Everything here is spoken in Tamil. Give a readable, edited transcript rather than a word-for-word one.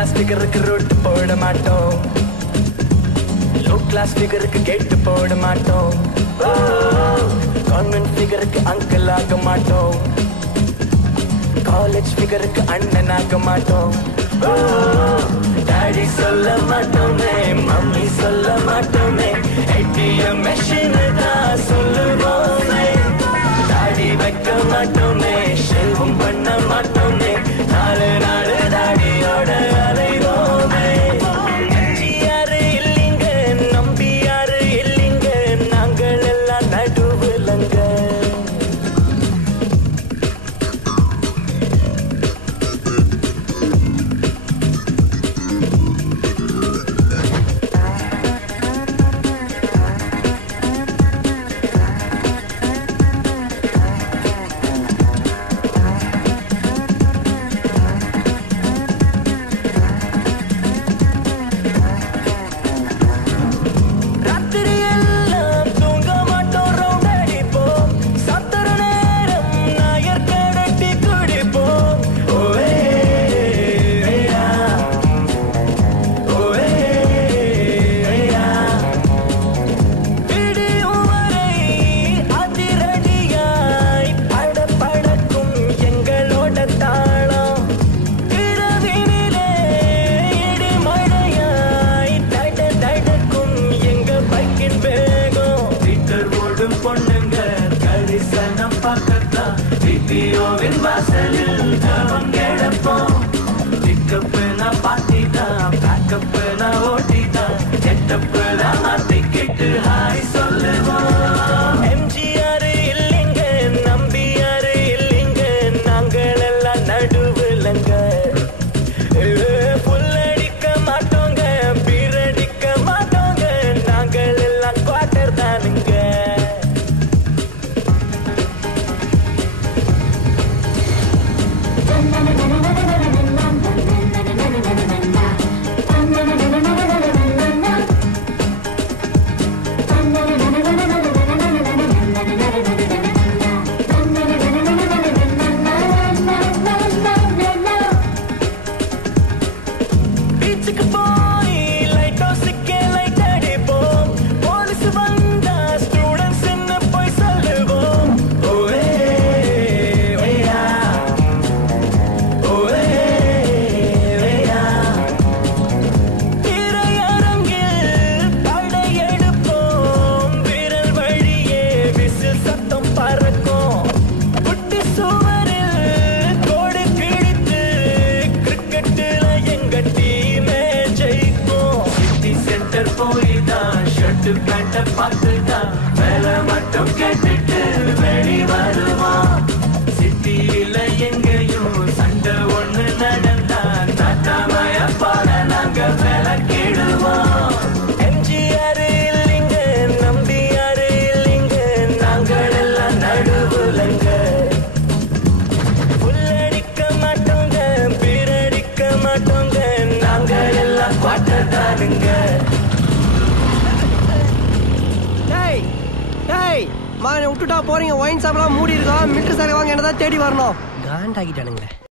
கிளாஸ் ஃபிகருக்கு ரூட் போட மாட்டோம், லோ கிளாஸ் ஃபிகருக்கு கேட்டு போட மாட்டோம், கான்வென்ட் ஃபிகருக்கு அங்கிள் ஆக மாட்டோம், காலேஜ் ஃபிகருக்கு அண்ணன் ஆக மாட்டோம். டாடி சொல்ல மாட்டோமே, மம்மி சொல்ல மாட்டோமே, ஏடிஎம் மெஷின் தான் சொல்லுவோமே. தாடி வைக்க மாட்டோமே, ஷேவும் பண்ண மாட்டோமே, நாலு நாடு தாடியோட அலைவோமே. யாரு இல்லைங்க, நம்பி யாரு இல்லைங்க, நாங்கள் எல்லாம் நடுவுலங்க. விட்டுட்டா போறீங்க, ஒயின் சாப்பிடலாம் மூடி இருக்கா, மிலிட்டரி சாலை வாங்க என்னதான் தேடி வரணும். காண்டாகிட்டானுங்களே.